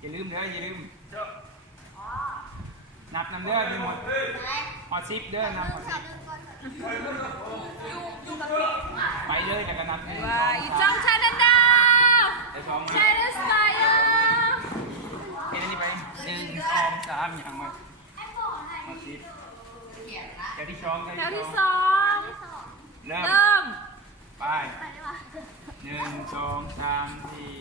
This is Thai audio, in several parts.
อย่าลืมเด้ออย่าลืมนับนำเด้อมีหมดหอดซิปเด้อนับหอดซิปไปเลยแต่ก็นับหนึ่งสองสามแต่สองแค่นี้ไป1 2 3อย่างมาหอดซิปแถวที่สองเริ่มไป1 2 3 4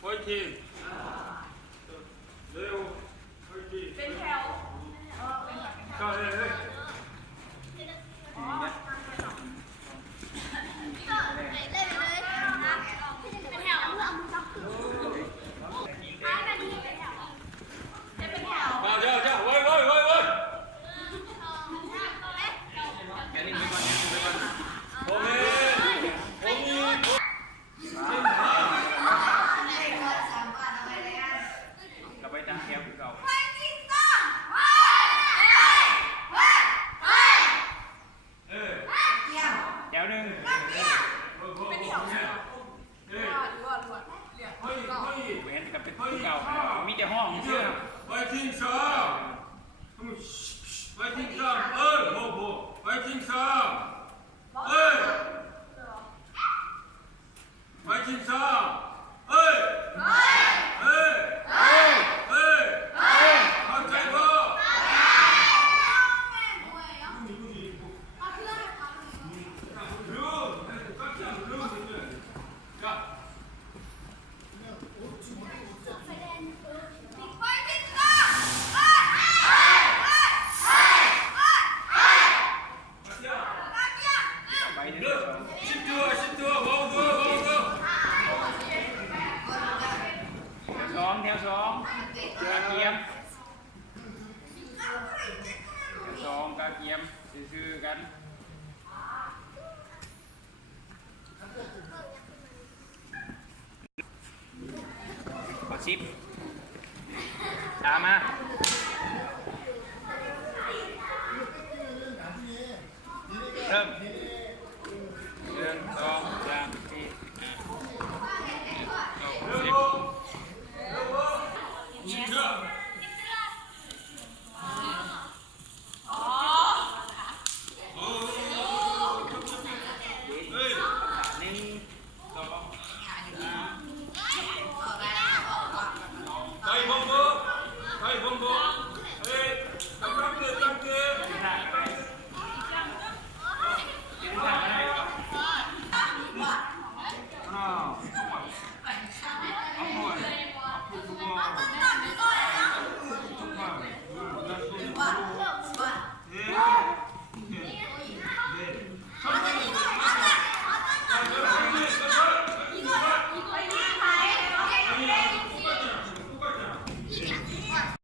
โอ้ยทีเร็วโอ้ยทีเป็นแถวก็เลยมีแต่ห้องเชื่อไว้ทิ้งซะไว้ทิ้งซะโบไว้ทิ้งซะไว้ทิ้งซะเข้าใจบ่แถวสองกระเทียมกระเทียมซื่อๆกันขอชิปตามมา